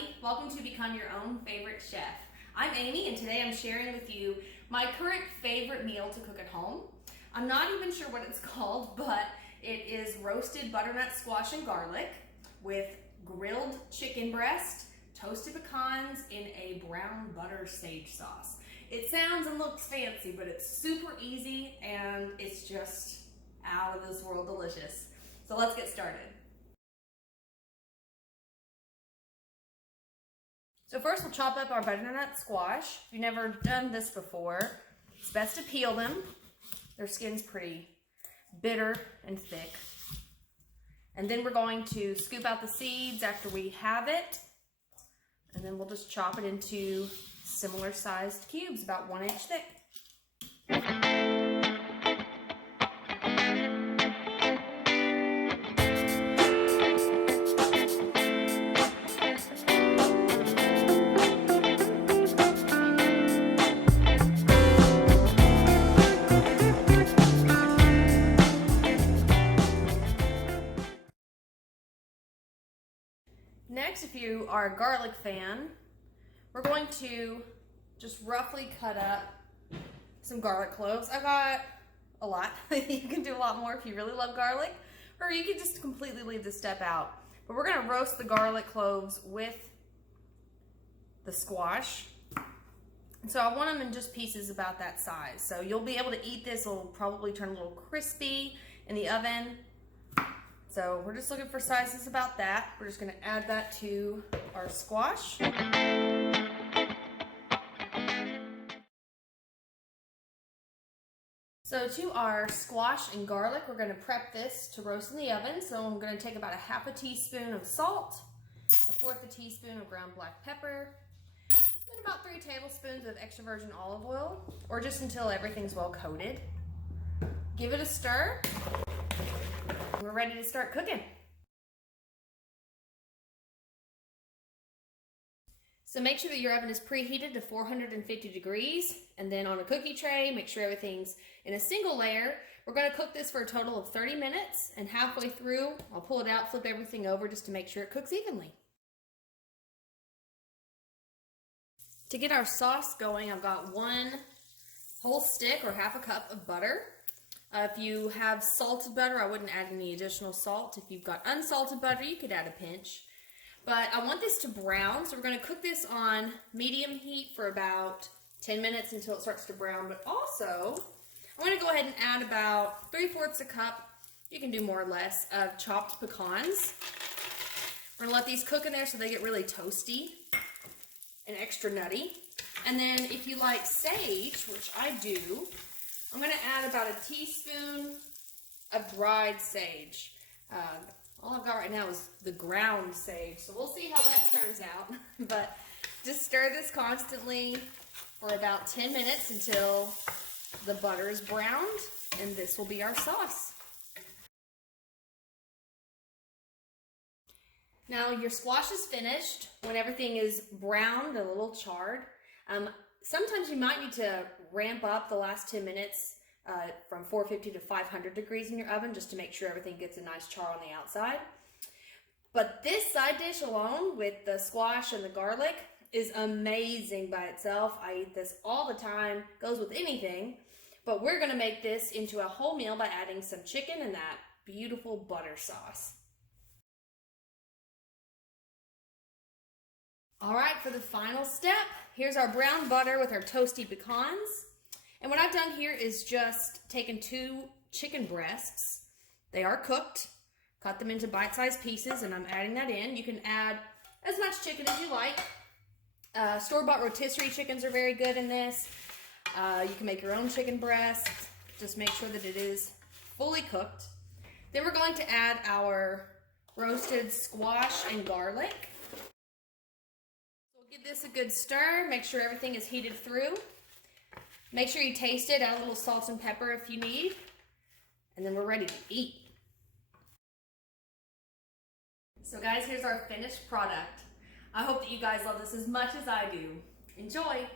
everybody. Welcome to Become Your Own Favorite Chef. I'm Amy, and today I'm sharing with you my current favorite meal to cook at home. I'm not even sure what it's called, but it is roasted butternut squash and garlic with grilled chicken breast, toasted pecans in a brown butter sage sauce. It sounds and looks fancy, but it's super easy and it's just out of this world delicious. So let's get started. So first we'll chop up our butternut squash. If you've never done this before, it's best to peel them. Their skin's pretty bitter and thick. And then we're going to scoop out the seeds after we have it. And then we'll just chop it into similar sized cubes, about 1 inch thick. Next, if you are a garlic fan, we're going to just roughly cut up some garlic cloves. I got a lot. You can do a lot more if you really love garlic, or you can just completely leave this step out. But we're gonna roast the garlic cloves with the squash. And so I want them in just pieces about that size. So you'll be able to eat this. It'll probably turn a little crispy in the oven. So we're just looking for sizes about that. We're just gonna add that to our squash. So to our squash and garlic, we're gonna prep this to roast in the oven. So I'm gonna take about 1/2 teaspoon of salt, 1/4 teaspoon of ground black pepper, and about 3 tablespoons of extra virgin olive oil, or just until everything's well coated. Give it a stir. We're ready to start cooking. So make sure that your oven is preheated to 450 degrees, and then on a cookie tray, make sure everything's in a single layer. We're going to cook this for a total of 30 minutes, and halfway through, I'll pull it out, flip everything over just to make sure it cooks evenly. To get our sauce going, I've got 1 whole stick or 1/2 cup of butter. If you have salted butter, I wouldn't add any additional salt. If you've got unsalted butter, you could add a pinch. But I want this to brown, so we're going to cook this on medium heat for about 10 minutes until it starts to brown. But also, I'm going to go ahead and add about 3/4 cup, you can do more or less, of chopped pecans. We're going to let these cook in there so they get really toasty and extra nutty. And then if you like sage, which I do, I'm going to add about 1 teaspoon of dried sage. All I've got right now is the ground sage, so we'll see how that turns out. But just stir this constantly for about 10 minutes until the butter is browned, and this will be our sauce. Now your squash is finished when everything is browned and a little charred. Sometimes you might need to ramp up the last 10 minutes from 450 to 500 degrees in your oven just to make sure everything gets a nice char on the outside. But this side dish alone with the squash and the garlic is amazing by itself. I eat this all the time, goes with anything. But we're going to make this into a whole meal by adding some chicken and that beautiful butter sauce. All right, for the final step, here's our brown butter with our toasty pecans. And what I've done here is just taken 2 chicken breasts. They are cooked, cut them into bite-sized pieces, and I'm adding that in. You can add as much chicken as you like. Store-bought rotisserie chickens are very good in this. You can make your own chicken breast. Just make sure that it is fully cooked. Then we're going to add our roasted squash and garlic. Give this a good stir, make sure everything is heated through. Make sure you taste it, add a little salt and pepper if you need, and then we're ready to eat. So guys, here's our finished product. I hope that you guys love this as much as I do. Enjoy!